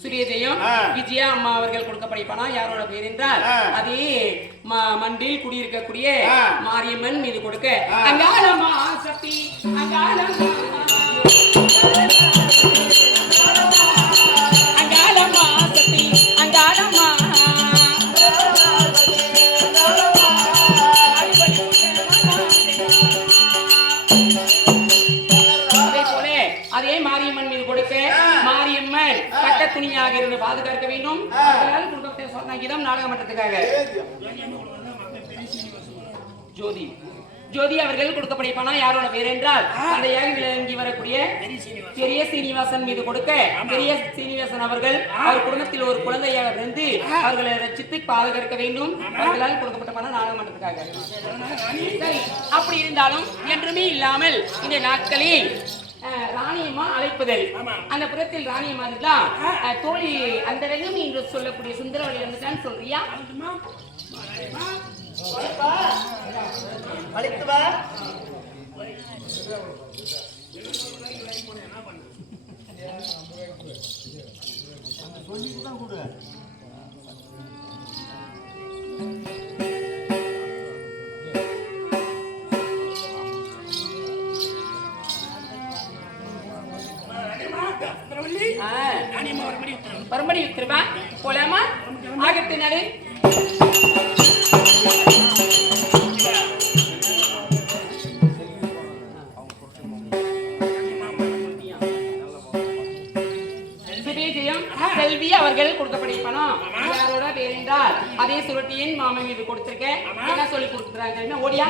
சூரியஜெயம் விஜயா அம்மா அவர்கள் கொடுக்கப்பட்ட பணம் யாரோட பேர் என்றால் அதே மண்டில் குடியிருக்கக்கூடிய மாரியம்மன் மீது கொடுக்க அங்காளம்மா சக்தி அங்காளம்மா சக்தி அங்காளம்மா துணியாக இருந்து பாதுகாக்க வேண்டும். நாடக மன்றத்துக்காக ஜோதி ஜோதி அவர்கள் கொடுக்கப்பட்ட பணம் யாரோட பேர் என்றால் தந்தையாக விளங்கி வரக்கூடிய பெரிய சீனிவாசன் மீது கொடுக்க பெரிய சீனிவாசன் அவர்கள் அவர் குடும்பத்தில் ஒரு குழந்தையாக இருந்து அவர்களை ரட்சித்து பாதுகாக்க வேண்டும். அவர்களால் கொடுக்கப்பட்ட பணம் நாடக மன்றத்துக்காக. சரி, அப்படி இருந்தாலும் என்றுமே இல்லாமல் இந்த நாட்களில் ராணியம்மா அழைப்புதல் அந்த புறத்தில் ராணியம்மா தான் தோழி அந்த ரகம் என்று சொல்லக்கூடிய சுந்தரவழி வந்துட்டான்னு சொல்றியா? மறுபடி உத்தரவா போலாமா? ஆகத்து நடு செல்வி அவர்கள் கொடுக்கப்பட்ட பணம் யாரோட பேர் என்றால் அதே சுருட்டியின் மாமன் மீது கொடுத்திருக்கேன். என்ன சொல்லி கொடுத்துறாங்க? ஓடியா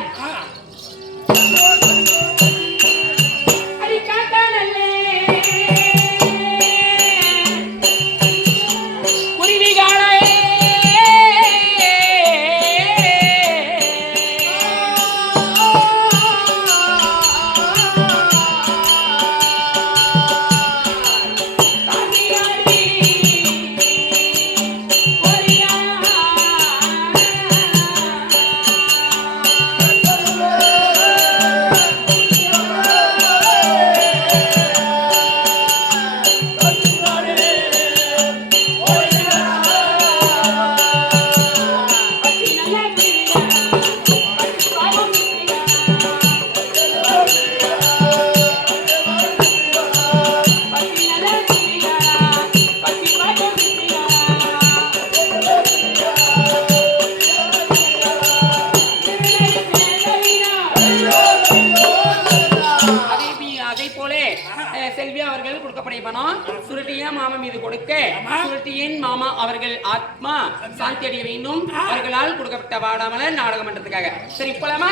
மாமா அவர்கள் ஆத்மா சாந்தி அடைய வேண்டும். அவர்களால் கொடுக்கப்பட்ட வாடாமலர் நாடக மன்றத்துக்காக. சரி, போலாமா?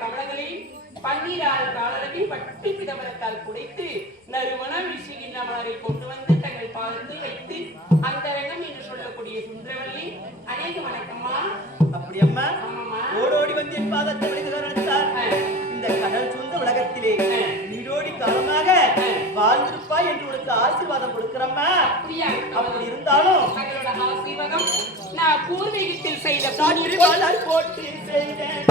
கமலங்களை பன்னீரால் காலளவில் பட்டு பிதமரத்தால் குடைத்து நறுமணம் வீசுகின்ற மலரை கொண்டு வந்து தங்கள் பாதத்தில் வைத்து அந்த ரங்கம் என்று சொல்லக்கூடிய சுந்தரவல்லி அநேக வணக்கம்மா. அப்படி அம்மா ஓடோடி வந்து என் பாதத்தை இந்த கடல் சூழ்ந்த உலகத்திலே நீடோடி காலமாக வாழ்ந்திருப்பாய் என்று உனக்கு ஆசீர்வாதம் கொடுக்கிறம்மா. அப்படி இருந்தாலும் தங்களோட ஆசீர்வாதம் நான் பூர்வீகத்தில் செய்த போட்டு செய்தேன்.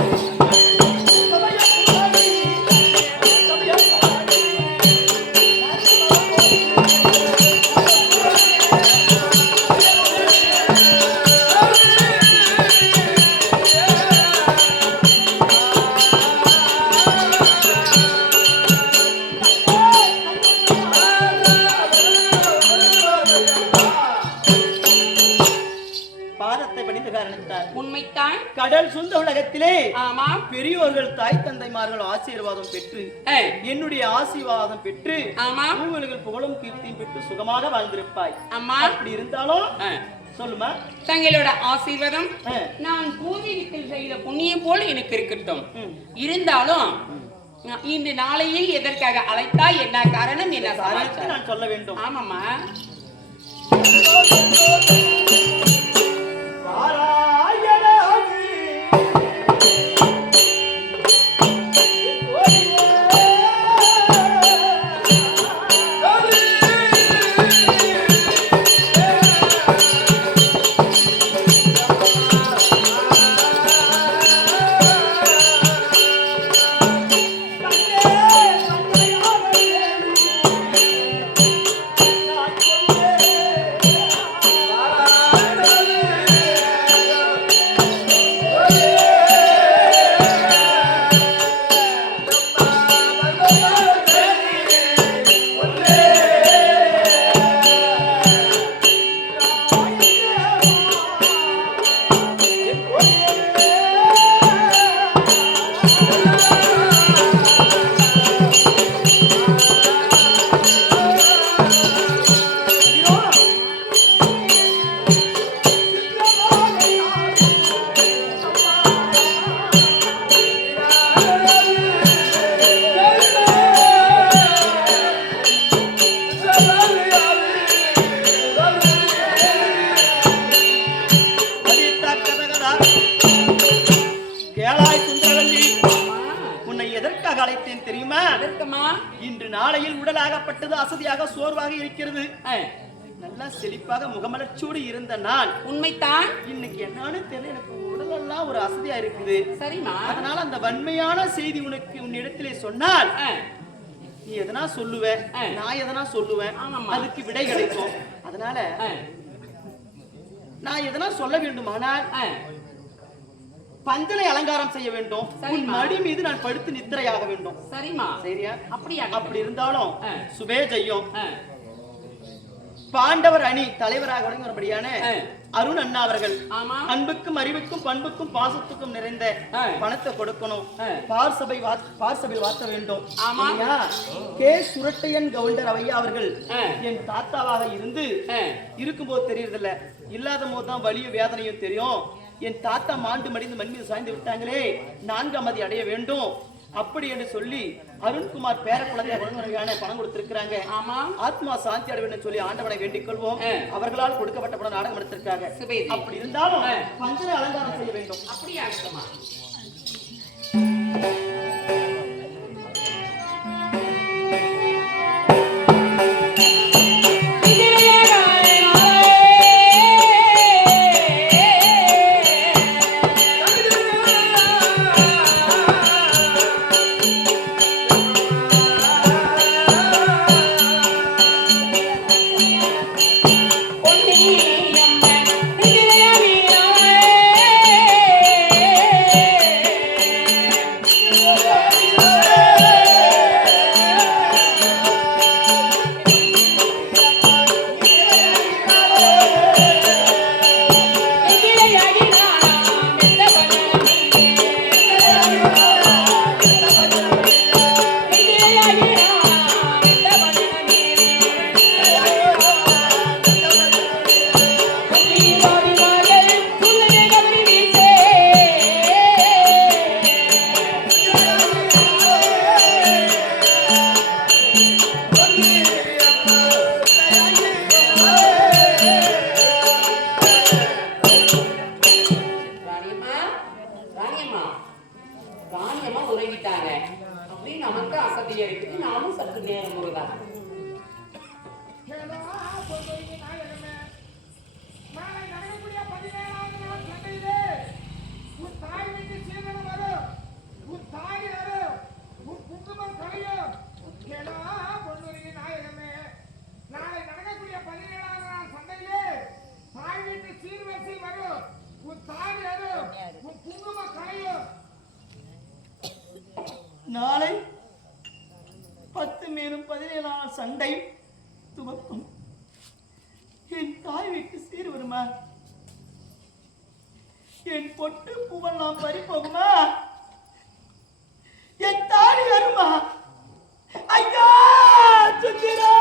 உண்மைத்தான். கடல் சொந்த உலகத்திலே ஆமா பெரியோர்கள் தாய் தந்தைமார்கள் ஆசீர்வாதம் பெற்று என்னுடைய ஆசீர்வாதம் பெற்று ஆமா உங்களுக்கு புகழும் கீர்த்தியும் பெற்று சுகமாக வாழ்ந்திருப்பாய். அம்மா அப்படி இருந்தாலும் சொல்லுமா தங்களோட ஆசீர்வாதம் நான் பூர்வீகத்தில் செய்த புண்ணியம் போல எனக்கு இருக்கட்டும். இருந்தாலும் இன்று நாளையில் எதற்காக அழைத்தாய், என்ன காரணம், என்ன சமாச்சாரம் நான் சொல்ல வேண்டும். ஆமாம்மா இன்று நாளையில் உடலாகப்பட்டது அசதியாக சோர்வாக இருக்கிறது. நல்லா செழிப்பாக முகமலர்ச்சியோடு இருந்த நான் உண்மைத்தான் இன்னைக்கு என்னன்னு தெரியல, எனக்கு உடலெல்லாம் ஒரு அசதியா இருக்குது. சரிமா, அதனால அந்த வன்மையான செய்தி உனக்கு உன்னிடத்திலே சொன்னால் நீ எதனா சொல்லுவேன், நான் எதனா சொல்லுவேன், அதுக்கு விடை கிடைக்கும். அதனால நான் எதனா சொல்ல வேண்டுமானால் பந்தலை அலங்காரம் செய்ய வேண்டும். உன் மடி மீது நான் படுத்து நித்திரையாக வேண்டும். சரிமா, சரியா? அப்படியா? அப்படி இருந்தாலும் சுபே ஜெயம் பாண்டவர் அணி தலைவராக விளங்கும்படியான அருண் அண்ணா அவர்கள் அன்புக்கும் அறிவுக்கும் பண்புக்கும் பாசத்துக்கும் நிறைந்த பணத்தை கொடுக்கணும். பார்சபையில் வாத்த வேண்டும். கே சுரட்டையன் கவுண்டர் அவையா அவர்கள் என் தாத்தாவாக இருந்து இருக்கும்போது தெரியறதில்ல, இல்லாத போதுதான் வலியும் வேதனையும் தெரியும். என் தாத்தா மாண்டு மடிந்து மண் மீது சாய்ந்து விட்டாங்களே, 4 மதி அடைய வேண்டும் அப்படி என்று சொல்லி அருண்குமார் பேர குழந்தையான பணம் கொடுத்திருக்கிறாங்க. ஆத்மா சாந்தி அடைய வேண்டும் சொல்லி ஆண்டவனை வேண்டிக் கொள்வோம். அவர்களால் கொடுக்கப்பட்ட பணம் நாடகம் எடுத்திருக்காங்க. அப்படி இருந்தாலும் பந்தலை அலங்காரம் செய்ய வேண்டும். அப்படியா? வராங்க அப்படின்னு நமக்கு அசத்திலே இருக்குது. நானும் சற்று நேரம் முருகா நாளை நடக்கக்கூடிய 17ஆம் நாள் சண்டையிலே தாய் வீட்டு சீர்வரிசை வரும். உன் தாய் அரும், உன் குங்கும கலையும். நாளை 10 மேலும் 17ஆம் சண்டை துவக்கும். என் தாய் வீட்டு சீர் வருமா? என் பொட்டு பூவெல்லாம் பறி போகுமா? என் தாலி வருமா? ஐயா சுத்திரா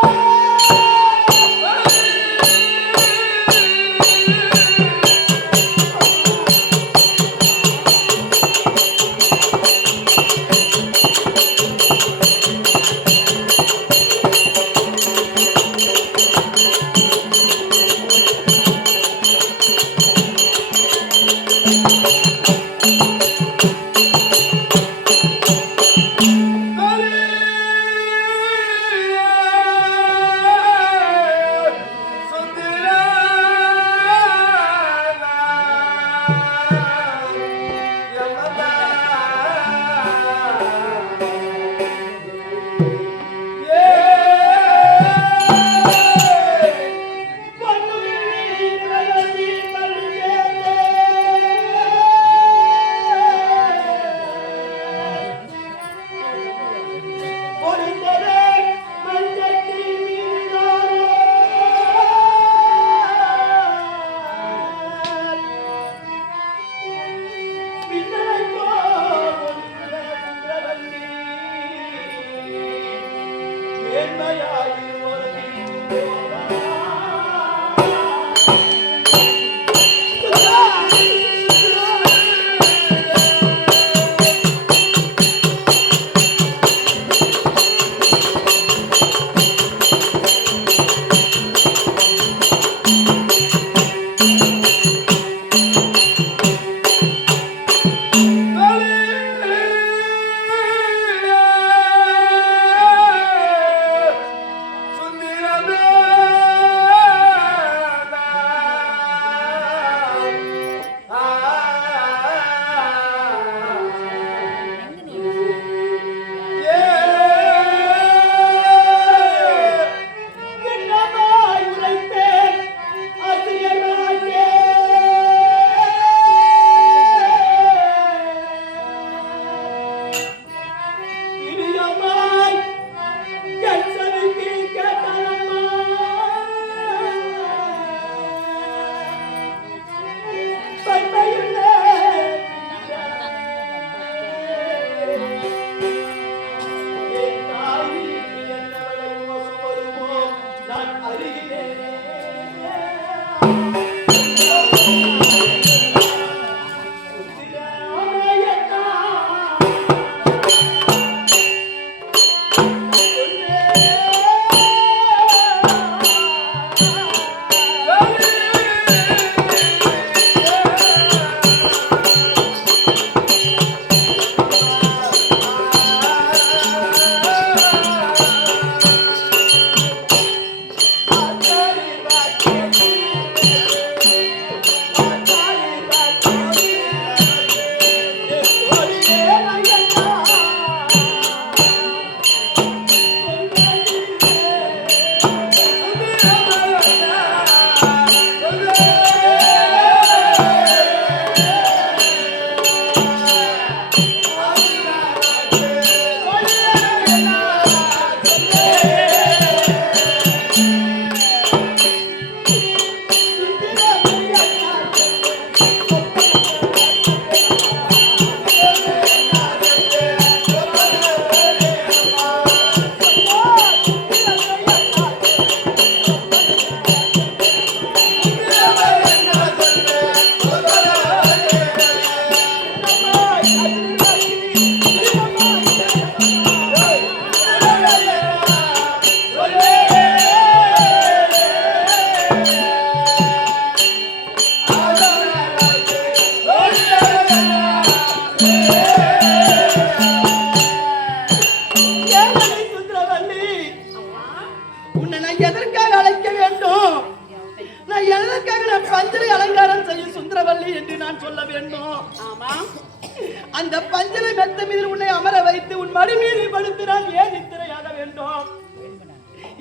மடி மீது படுத்து நான் ஏன் நித்திரையாக வேண்டும்?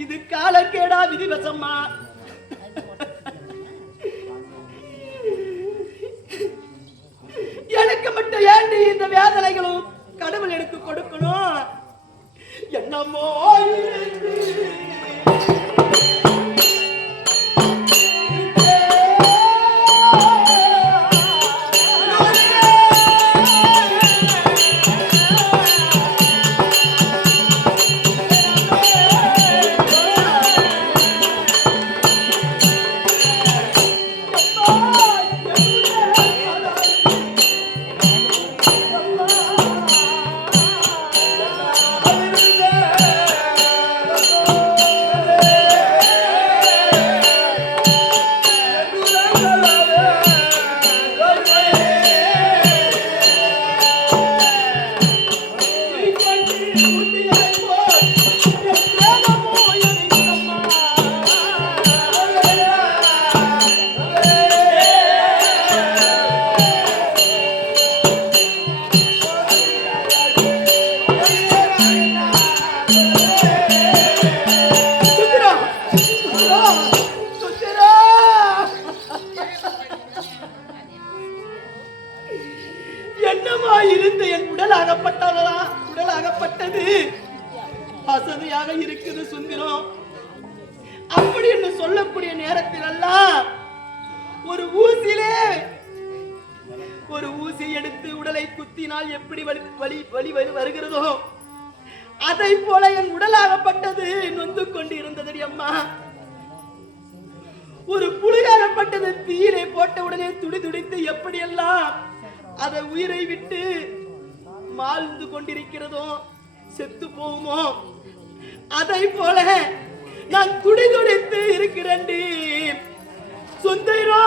இது காலக்கேடா விதிவசம்மா? எனக்கு மட்டும் ஏண்டி இந்த வேதனைகளும் கடவுள் எனக்கு கொடுக்கணும்? என்னமோ என்னமா இருந்து என் உடல் அகப்பட்டது வசதியாக இருக்குது சுந்தரம். அப்படி என்று சொல்லக்கூடிய நேரத்தில் எல்லாம் ஒரு ஊசி எடுத்து உடலை குத்தினால் எப்படி வலி வருகிறதோ அதை போல என் உடலாகப்பட்டது நொந்து கொண்டு இருந்தது அம்மா. ஒரு புலியாகப்பட்டது தீயிலே போட்ட உடனே துடித்து எப்படியெல்லாம் அதை உயிரை விட்டு மாழ்ந்து கொண்டிருக்கிறதோ செத்து போகுமோ அதை போல நான் துடித்து இருக்கிறேன் சுந்தரா.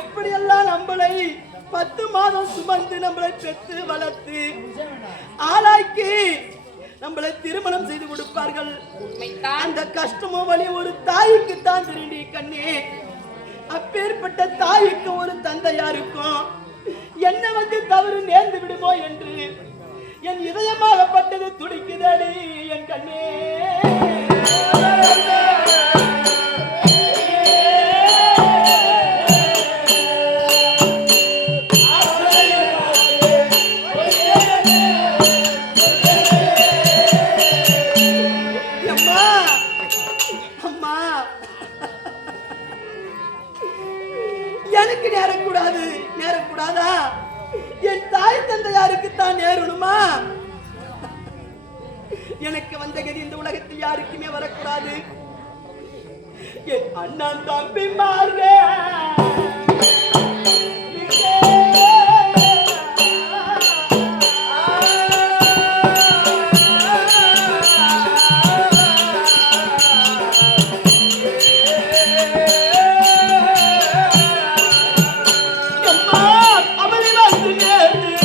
எப்படியெல்லாம் நம்மளை 10 மாதம் சுமந்து நம்மளை பெற்று வளர்த்து ஆளாக்கி நம்மளை திருமணம் செய்து கொடுப்பார்கள். அந்த கஷ்டமோ வலி ஒரு தாய்க்கு தான் தெரியுடி கண்ணே. அப்பேற்பட்ட தாய்க்கு ஒரு தந்தையா இருக்கும். என்ன வந்து தவறு நேர்ந்து விடுமோ என்று என் இதயமாகப்பட்டது துடிக்குதடி என் கண்ணே. எனக்கு நேரக்கூடாதா? என் தாய் தந்தையாருக்கு தான் நேரணுமா? எனக்கு வந்த கதி இந்த உலகத்தில் யாருக்குமே வரக்கூடாது. என் அண்ணன் தம்பிமார்கள் அவளை வந்து நேர்ந்து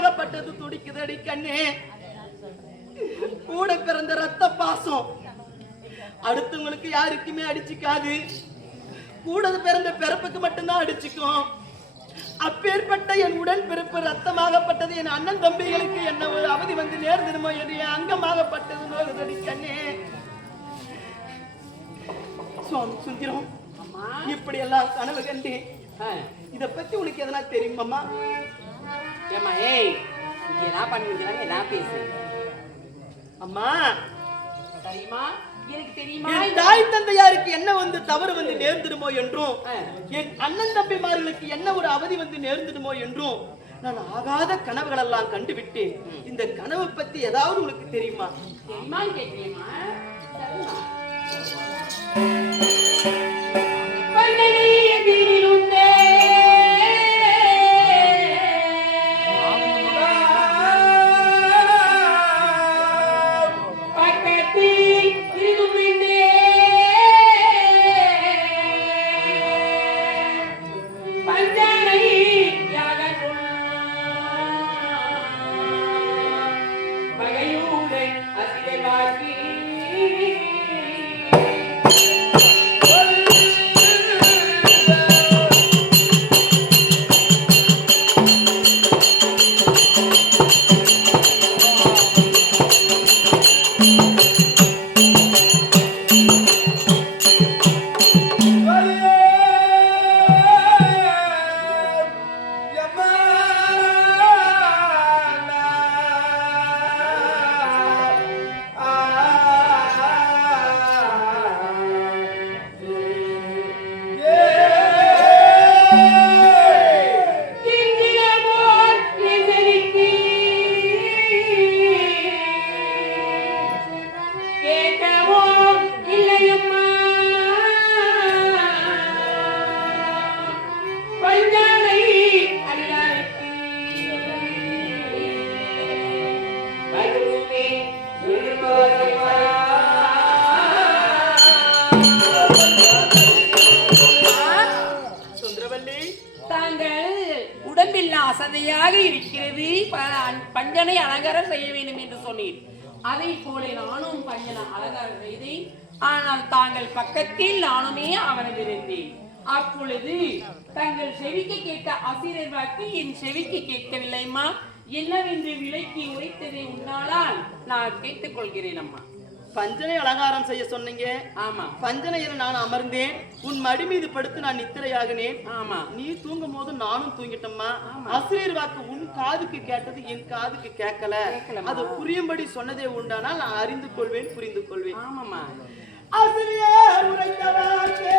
ரத்தமாகப்பட்டது துடிக்குதடி கண்ணே. கூட பிறந்த ரத்த பாசம் அடுத்தவங்களுக்கு யாருக்குமே அடிச்சுக்காது, கூட பிறந்த பிறப்புக்கு மட்டும்தான் அடிச்சுக்கும். அப்பேற்பட்ட என் உடன் பிறப்பு ரத்தமாகப்பட்டது என் அண்ணன் தம்பிகளுக்கு என்ன ஒரு அவதி வந்து நேர்ந்திருமோ என்று என் அங்கமாகப்பட்டது நோகுதடி கண்ணே. சுவாமி சுந்தரம், இப்படி எல்லாம் கனவு கண்டு இத பத்தி உனக்கு எதனா தெரியுமாம்மா? ஏமா ஏய், இங்க என்ன பண்ணிருக்காங்க, என்ன பேசு அம்மா. தெரியுமா, எனக்கு தெரியுமா என் தாய் தந்தையாருக்கு என்ன வந்து தவறு வந்து நேர்ந்துடுமோ என்றும், என் அண்ணன் தம்பிமார்களுக்கு என்ன ஒரு அவதி வந்து நேர்ந்துடுமோ என்றும் நான் ஆகாத கனவுகள் எல்லாம் கண்டுவிட்டு இந்த கனவு பத்தி ஏதாவது உனக்கு தெரியுமா? தெரியுமா கேட்கிறேமா? அசதையாக இருக்கிறது, பஞ்சனை அலங்காரம் செய்ய வேண்டும் என்று சொன்னீர். அதை போல நானும் பஞ்சனை அலங்காரம் செய்தேன். ஆனால் தாங்கள் பக்கத்தில் நானுமே அமர்ந்திருந்தேன். அப்பொழுது தங்கள் செவிக்கு கேட்ட அசிரர் வாக்கு என் செவிக்கு கேட்கவில்லைம்மா. என்னவென்று விலைக்கு உரைத்ததை உன்னாலால் நான் கேட்டுக் கொள்கிறேன் அம்மா. பஞ்சனை அலங்காரம் செய்ய சொன்னீங்க. ஆமா. பஞ்சனையில் நான் அமர்ந்தேன், உன் மடி மீது படுத்து நான் நித்திரையாகினேன். ஆமா. நீ தூங்கும் போது நானும் தூங்கிட்டம்மா. அசிரியர் வாக்கு உன் காதுக்கு கேட்டது என் காதுக்கு கேட்கல. அது புரியும்படி சொன்னதே உண்டானால் நான் அறிந்து கொள்வேன், புரிந்து கொள்வேன். ஆமாம்மா. ஆசிரியர் உரைத்த வாக்கே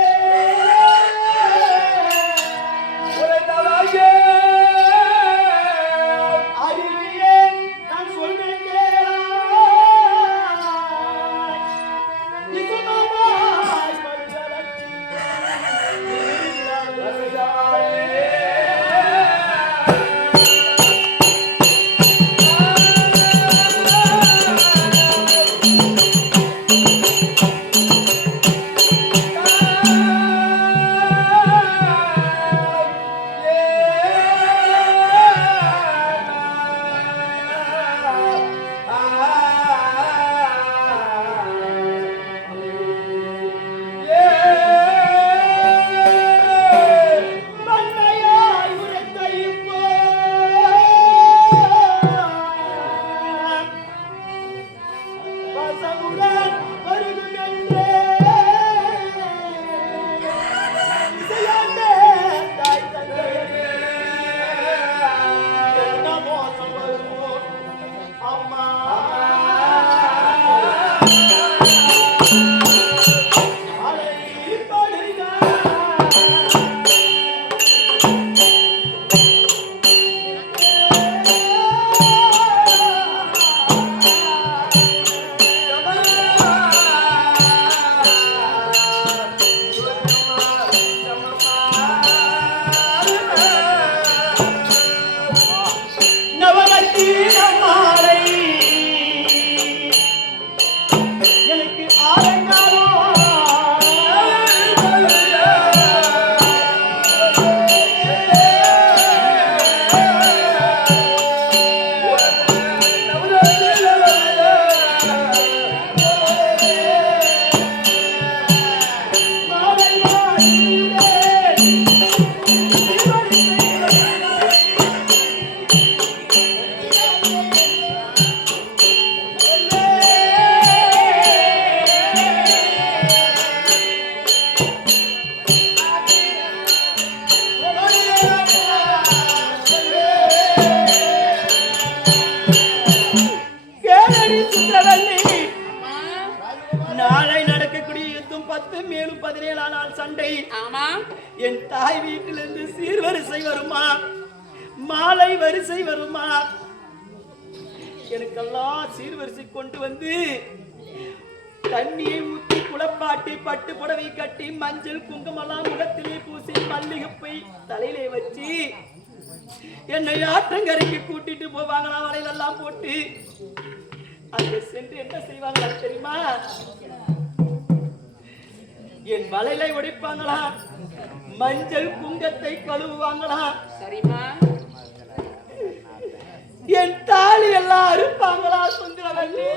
17ஆம் நாள் சண்டை. ஆமா. என் தாய் வீட்டிலிருந்து சீர்வரிசை வருமா, மாலை வரிசை வருமா? எனக்கெல்லாம் சீர்வரிசை கொண்டு வந்து தண்ணியை ஊற்றி குளப்பாட்டி பட்டு புடவை கட்டி மஞ்சள் குங்குமெல்லாம் முகத்திலே பூசி மல்லிகைப்பை தலையிலே வச்சு என்னை ஆற்றங்கரைக்கு கூட்டிட்டு போவாங்களா, வலையிலெல்லாம் போட்டு அங்க சென்று என்ன செய்வாங்களா தெரியுமா? என் வலையில உடைப்பாங்களா, மஞ்சள் குங்கத்தை கழுவுவாங்களா, சரிம்மா. என் தாலி எல்லாம் அறுப்பாங்களா சுந்தரவல்லி.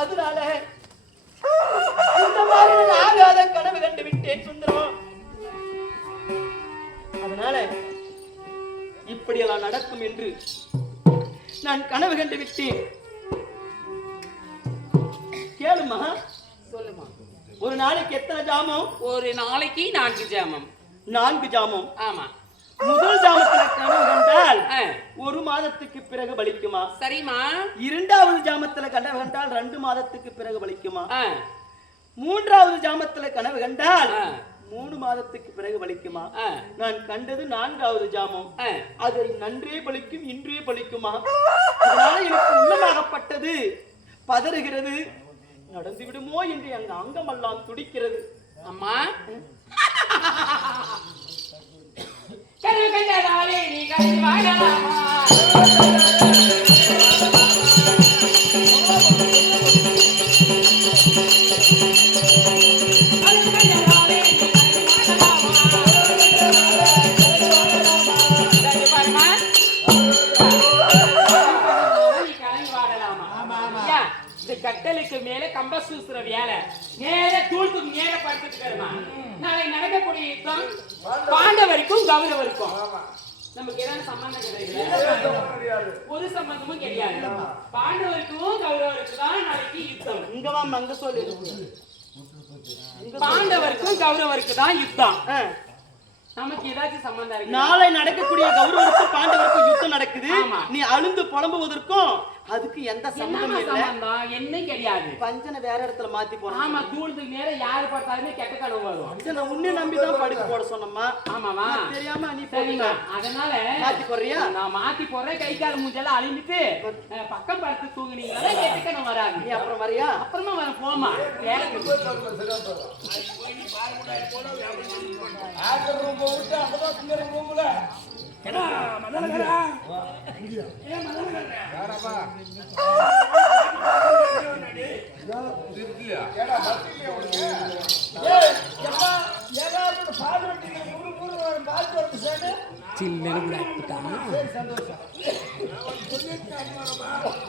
அதனால இந்த மாதிரி ஆகாத கனவு கண்டு விட்டேன் சுந்தரம். அதனால இப்படியெல்லாம் நடக்கும் என்று நான் கனவு கண்டு விட்டேன். கேளுமா. சொல்லுமா. ஒரு நாளைக்கு எத்தனை ஜாமம்? ஒரு நாளைக்கு 4 ஜாமம். 4 ஜாமம். ஆமா. முதல் ஜாமத்துல கனவு கண்டால் 1 மாதத்துக்கு பிறகு பலிக்குமா? சரிம்மா. இரண்டாவது ஜாமத்துல கனவு கண்டால் 2 மாதத்துக்கு பிறகு பலிக்குமா? 3வது ஜாமத்துல கனவு கண்டால் 3 மாதத்துக்கு பிறகு பலிக்குமா? நான் கண்டது 4வது ஜாமம். அது நன்றே பலிக்கும், இன்றே பலிக்குமா? அதனால எனக்கு உள்ளமாகப்பட்டது பதறுகிறது. நடந்து விடுமோ என்று எங்க அங்கமெல்லாம் துடிக்கிறது. அம்மா, கனவு கண்டதாலே நீ கனவு வாழலாமா? கட்டலுக்கு மேல கம்பசூத்திர வேலை மேல தூளுக்கு மேல படுத்துட்டு நாளை நடக்கக்கூடிய யுத்தம் பாண்டவருக்கும் கௌரவருக்கும் நமக்கு ஏதாவது சம்பந்தம் கிடையாது. ஒரு சம்பந்தமும் கிடையாது. பாண்டவருக்கும் கௌரவருக்கும் தான் நாளைக்கு யுத்தம். இங்கவா அங்க சொல்லு. பாண்டவருக்கும் கௌரவருக்கு தான் யுத்தம். நமக்கு ஏதாச்சும் சம்பந்தம் இருக்கு? நாளை நடக்கக்கூடிய கௌரவருக்கும் பாண்டவருக்கும் யுத்தம் நடக்குது. நீ அழுந்து புலம்புவதற்கும் அதுக்கு எந்த சம்பந்தமும் இல்ல. என்ன கிடையாது. பஞ்சனை வேற இடத்துல மாத்தி போறோம். ஆமா, தூளுக்கு நேரா யாரு பார்த்தாலுமே கெட்ட கனவு வரும். நான் உன்னை நம்பிதான் படுக்க போட சொன்னம்மா. ஆமாவா? தெரியாம நீ போறீங்க. அதனால மாத்தி போறியா? நான் மாத்தி போறேன். கை கால் மூஞ்செல்லாம் அழிஞ்சிட்டு பக்கம் படுத்து தூங்குனீங்களா கெட்ட கனவு வராது. நீ அப்புறம் வரியா? அப்புறமா வர போமா.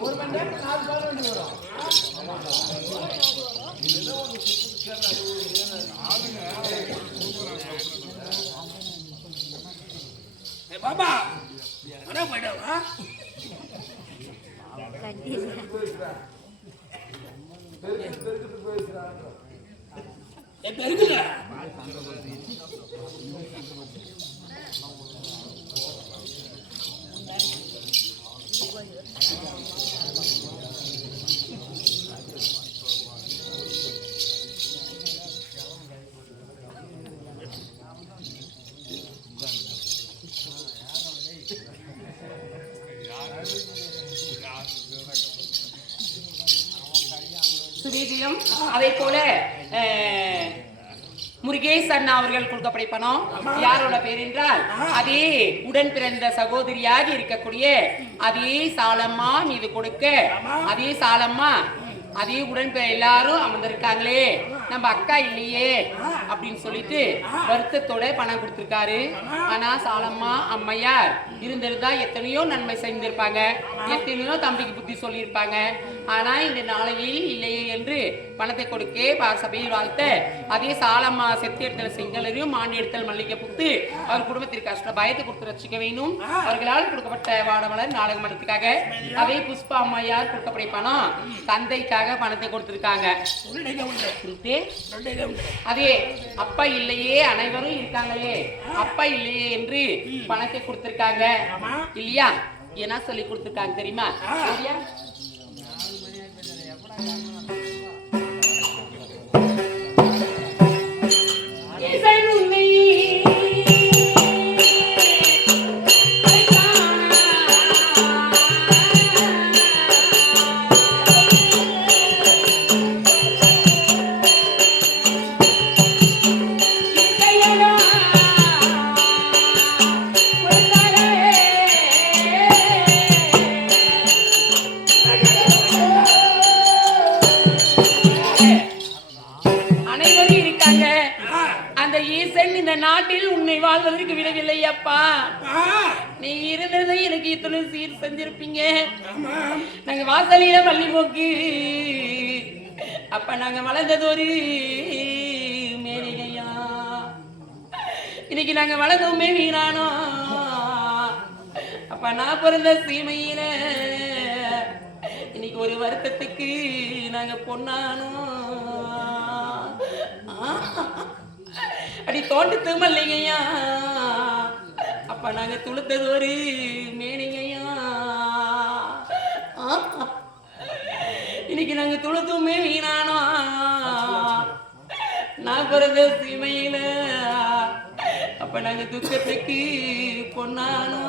ஒரு மணி நேரத்துக்கு 4 பால் வண்டி வரும். பாபா வர போயிடவா? எப்ப இருக்குல்ல சுதீதியும் அதே போல முருகேசன் அவர்கள் கொடுக்கப்பட்ட பணம் யாரோட பேர் என்றால் அதே உடன் பிறந்த சகோதரியாக இருக்கக்கூடிய அதே சாலம்மா மீது கொடுக்க அதே சாலம்மா அதே உடன் எல்லாரும் அமர்ந்திருக்காங்களே நம்ம அக்கா இல்லையே அப்படின்னு சொல்லிட்டு வருத்தத்தோட பணம் கொடுத்திருக்காரு. ஆனா சாலம்மா அம்மையார் இருந்திருந்தா எத்தனையோ நன்மை செய்திருப்பாங்க, எத்தனையோ தம்பிக்கு புத்தி சொல்லியிருப்பாங்க. ஆனா இந்த நாளையில் இல்லையே என்று பணத்தை கொடுக்க சபையில் வாழ்த்த அதே சாலம்மா செத்து எடுத்தல் செங்கலரையும் மாண்டி எடுத்தல் மல்லிகை புத்து அவர் குடும்பத்திற்கு கஷ்ட பயத்தை கொடுத்து ரசிக்க வேண்டும். அவர்களால் கொடுக்கப்பட்ட வாடமலர் நாடக மன்றத்துக்காக அதே புஷ்பா அம்மையார் கொடுக்கப்பட்ட பணம் தந்தைக்காக பணத்தை கொடுத்திருக்காங்க. அதே அப்பா இல்லையே அனைவரும் இருக்காங்களே அப்பா இல்லையே என்று பணத்தை கொடுத்திருக்காங்க இல்லையா? என்ன சொல்லி கொடுத்திருக்காங்க தெரியுமா? நாட்டில் உன்னை வாழ்வதற்கு விடவில்லை அப்பா. நீ இருந்தது எனக்கு இத்தனை சீர் செஞ்சிருப்பீங்க. நாங்க வாசலில பள்ளி போக்கு அப்ப நாங்க வளர்ந்தது ஒரு மேலையா. இன்னைக்கு நாங்க வளர்ந்தோமே வீணானோ. அப்ப நான் பிறந்த சீமையில இன்னைக்கு ஒரு வருத்தத்துக்கு நாங்க பொண்ணானோ. அடி தோண்டு தூமல்லைங்கய்யா. அப்ப நாங்க துளுத்தது ஒரு மேனிங்கய்யா. இன்னைக்கு நாங்க துளுத்துமே வீணானோ. நான் பிறந்த சீமையில அப்ப நாங்க துக்கத்துக்கு பொண்ணானோ.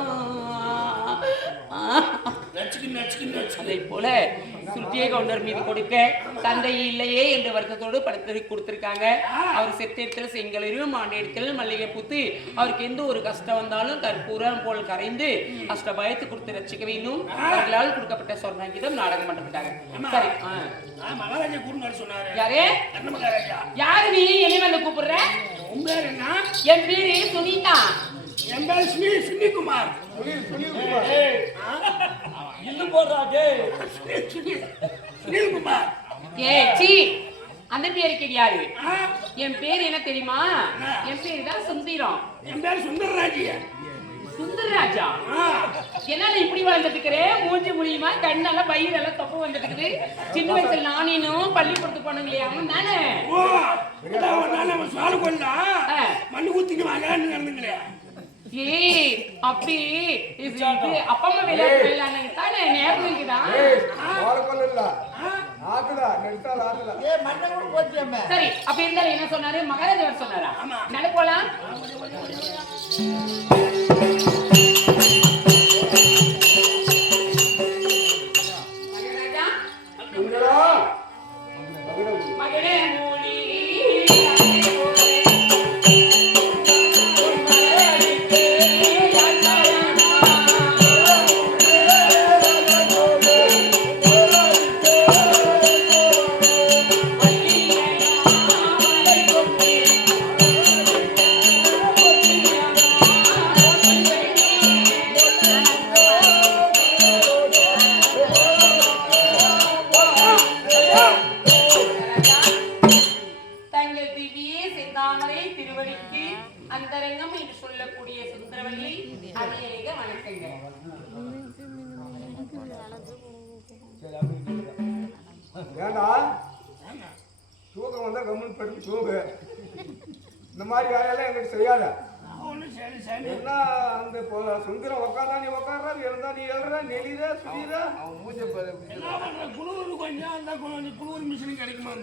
அதை போல சுருட்டியை கவுண்டர் மீது கொடுக்க தந்தை இல்லையே என்ற வருத்தத்தோடு படத்தை கொடுத்திருக்காங்க. அவர் செத்த செங்கலிரும் ஆண்டத்தில் மல்லிகை பூத்து அவருக்கு எந்த ஒரு கஷ்டம் வந்தாலும் கற்பூரம் போல் கரைந்து அஷ்ட பயத்து கொடுத்து ரசிக்க வேண்டும். அவர்களால் கொடுக்கப்பட்ட சொர்ணாங்கிதம் நாடகம் பண்றதுக்காக. சரி, யாரே யாரு நீ என்ன வந்து கூப்பிடுற? என் பேரு சுனிதா. என் பேரு சுனிகுமார். அந்த பேரு கிடையாது. என் பேர் என்ன தெரியுமா? என் பேரு தான் சுந்தரம். என் பேரு சுந்தரராஜ். சுந்தரராஜா? என்னால இப்படி வளர்ந்துட்டு இருக்கிறேன்? மூஞ்சி முடியுமா, கண்ணெல்லாம் பயிரெல்லாம் தொப்ப வந்துட்டு இருக்குது. சின்ன வயசுல நானும் பள்ளிக்கூடத்துக்கு போனோம் இல்லையா? அவன் தானே மண்ணு ஊத்திட்டு வாங்க. ஏய் அப்படி அப்பா அம்மா விளையாட்டு விளையாடுங்க தானே ஞாபகம் இருக்குதா? சரி, அப்படி இருந்தாலும் என்ன சொன்னாரு? மகாராஜா சொன்னாரா? நட போலாம். மகனே மூடி அந்தரங்கம் என்று சொல்லக்கூடிய சுந்தரவல்லி அநேக வணக்கங்கள். ஏண்டா தூக்கம் வந்தா கம்முன்னு படுத்து தூங்கு. இந்த மாதிரி வேலையெல்லாம் எங்களுக்கு செய்யாத. என்ன அந்த சுந்தரம் உக்காந்தா நீ உக்காடுற, எழுந்தா நீ எழுற, நெளிற சுடிற. குளூர் கொஞ்சம் அந்த குளூர் மிஷின் கிடைக்குமா?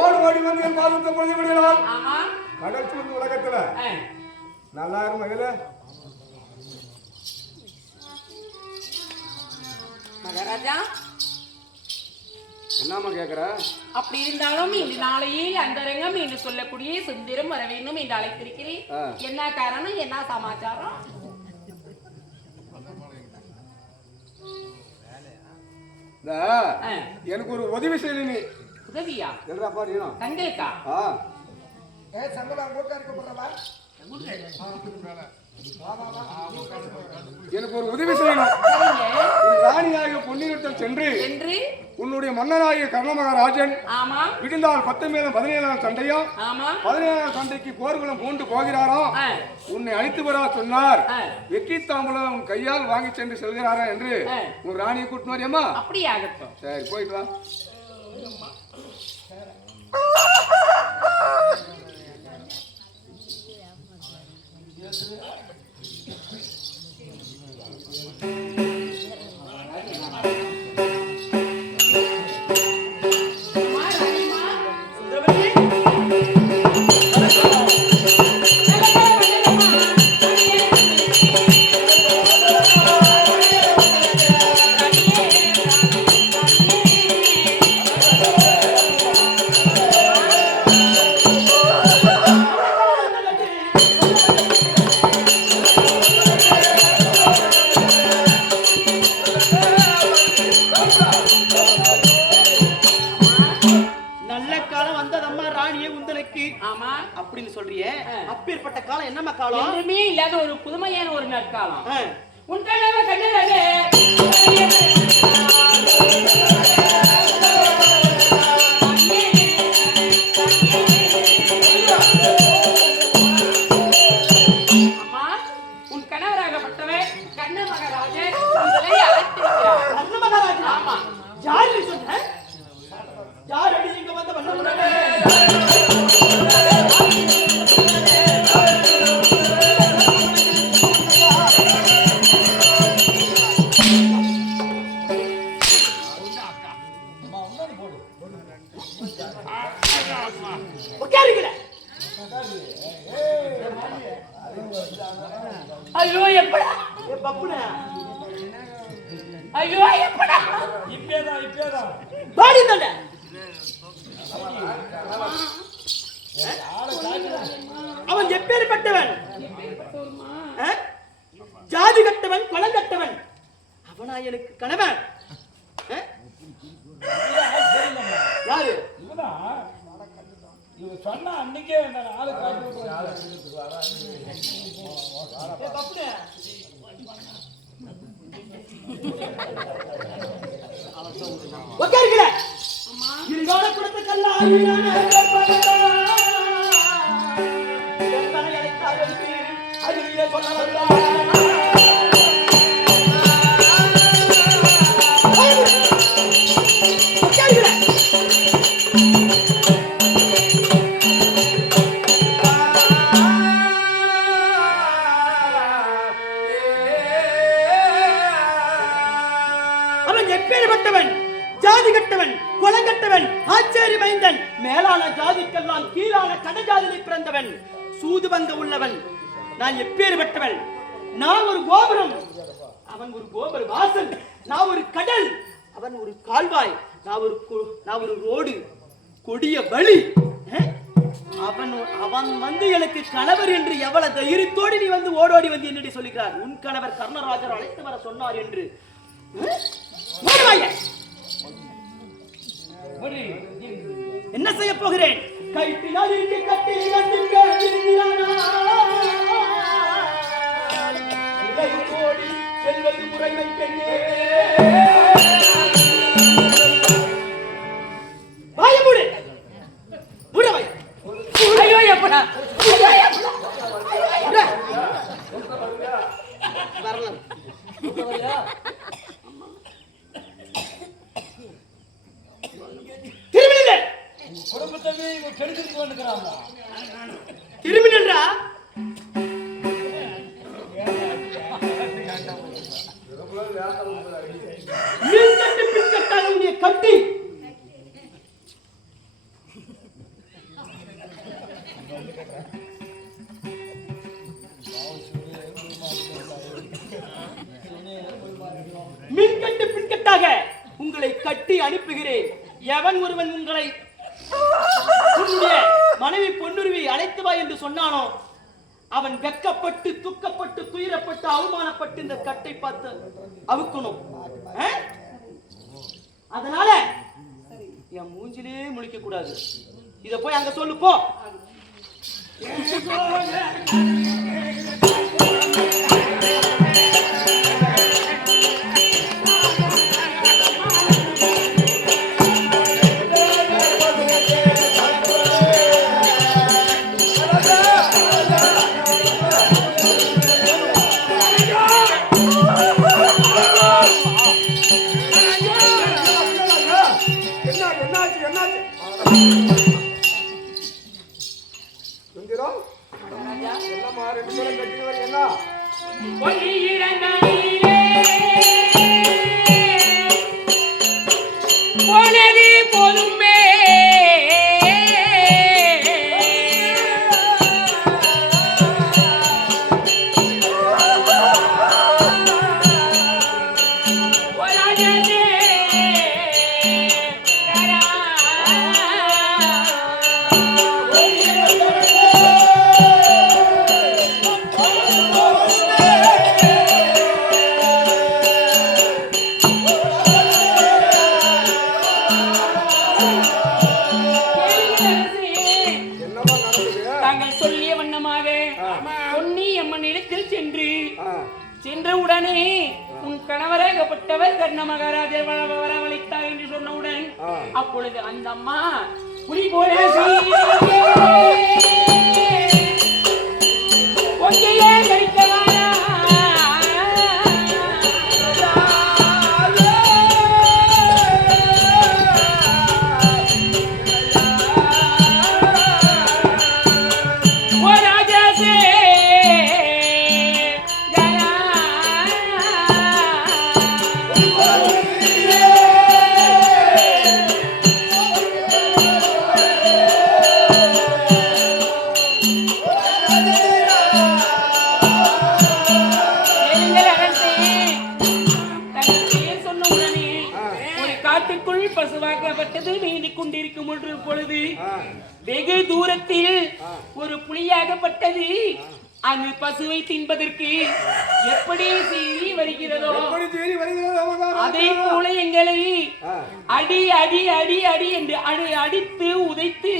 ஓடி ஓடி வந்து என் பாதத்தை பொழுது விடுகிறாள். கடைசி வந்து உலகத்துல நல்லா இருக்கும் மகள. மகாராஜா என்னம்மா கேக்குற? அப்படி இருந்தாலும் இந்த நாளையில் அந்தரங்கம் என்று சொல்லக்கூடிய சுந்தரம் வர வேண்டும் என்று அழைத்திருக்கிறேன். என்ன காரணம், என்ன சமாச்சாரம்? எனக்கு ஒரு உதவி செய்ய. நீ உதவியா? எழுறாப்பா நீனும் தங்களுக்கா? எனக்கு ஒரு உதவி செய்யணும். ராணியாகிய பொன்னியிடத்தில் சென்று உன்னுடைய மன்னராகிய கர்ணமகாராஜன் விடுந்தால் 10 மேலும் 17 சண்டையும் 17 சண்டைக்கு போர்க்குளம் பூண்டு போகிறாராம். உன்னை அழைத்து வர சொன்னார். வெற்றி தாம்பூலம் கையால் வாங்கி சென்று செல்கிறாரா என்று உன் ராணியை கூட்டினு வரையம்மா? அப்படியே ஆகட்டும். சரி, போயிட்டு வா. அப்பேற்பட்ட காலம் என்னம்மா காலம்? ஒன்றுமே இல்லாத ஒரு புதுமையான ஒரு நற்காலம். ஆ. உன் கண்ணவ கண்ணழகே அம்மா, உன் கணவராகப்பட்டவன் கண்ண மகாராஜன் உங்களை அழைத்திருக்கிறார். கண்ண மகாராஜா? ஆமா. யாரு சொன்ன? யார் அடி இங்க வந்த வண்ணமுடனே? உட்காருங்களே. ஐயோ எப்படா, ஏ பப்புனா, ஐயோ எப்படா, பாடி தண்டை. அவன் எப்பேற்பட்டவன்? ஆ? ஜாதி கட்டவன், குலம் கட்டவன். அவனா எனக்கு கணவன்? ஆ? யாரு? சொன்னா அன்னைக்கே ஆளு காட்டி ஏ பப்புனா, உட்காருங்களே. இருகால குலத்துக்கெல்லாம் ஆயிரான எத்தனை அழைத்தாய் என்று அறிவிலே சொல்ல வந்தாய். உட்காருங்களே. அவன் எப்பேற்பட்டவன்? ஜாதி கட்டவன், குலங்கட்டவன், ஆச்சாரி மைந்தன், மேலான ஜாதிக்கெல்லாம் கீழான கடஜாதியில் பிறந்தவன், சூதுபங்க உள்ளவன். நான் எப்பேற்பட்டவன்? நான் ஒரு கோபுரம், அவன் ஒரு கோபுர வாசல். நான் ஒரு கடல், அவன் ஒரு கால்வாய். நான் ஒரு ரோடு, கொடிய வழி. அவன் வந்து எனக்கு கணவர் என்று எவ்வளவு தைரியத்தோடு நீ வந்து ஓடோடி வந்து என்னடி சொல்லுகிறார்? உன் கணவர் கர்ணராஜர் அழைத்து வர சொன்னார் என்று. என்ன செய்ய போகிறேன்? கைத்தினால் இருந்து கட்டி வந்து கோடி செல்வது முறைமை பெண்ணே. வாயமுடு முடவை. ஐயோ எப்படா, வரலாம். திரும்பினே குடும்பத்தை கெடுத்துட்டு வந்துக்கிறாங்க. திரும்பினா கட்டி மின்கட்டு பின்கட்டாக உங்களை கட்டி அனுப்புகிறேன். எவன் ஒருவன் உங்களை உன்னுடைய மனைவி பொன்னுருவி அழைத்து வா என்று சொன்னானோ அவன் வெக்கப்பட்டு துக்கப்பட்டு துயரப்பட்டு அவமானப்பட்டு இந்த கட்டை பார்த்து அவுக்கணும். அதனால என் மூஞ்சிலே முழிக்க கூடாது. இத போய் அங்க சொல்லு போ. பொன்னி அம்மன் இடத்தில் சென்றவுடனே உன் கணவராகப்பட்டவர் கர்ண மகாராஜர் வரவழைத்தார் என்று சொன்னவுடன் அப்பொழுது அந்த அம்மா புலி போல ஒன்றையே கழிக்கவானா பசுவாக்கப்பட்டது நீதி கொண்டிருக்கும் பொழுது வெகு தூரத்தில் ஒரு புலியாகப்பட்டது அந்த பசுவை தின்பதற்கு எப்படி சீறி வருகிறதோ அதே போல எங்களை அடி அடி அடி அடி என்று அடித்து உதைத்து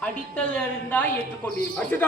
அடித்தது இருந்தா ஏற்றுக்கொண்டிருக்கும்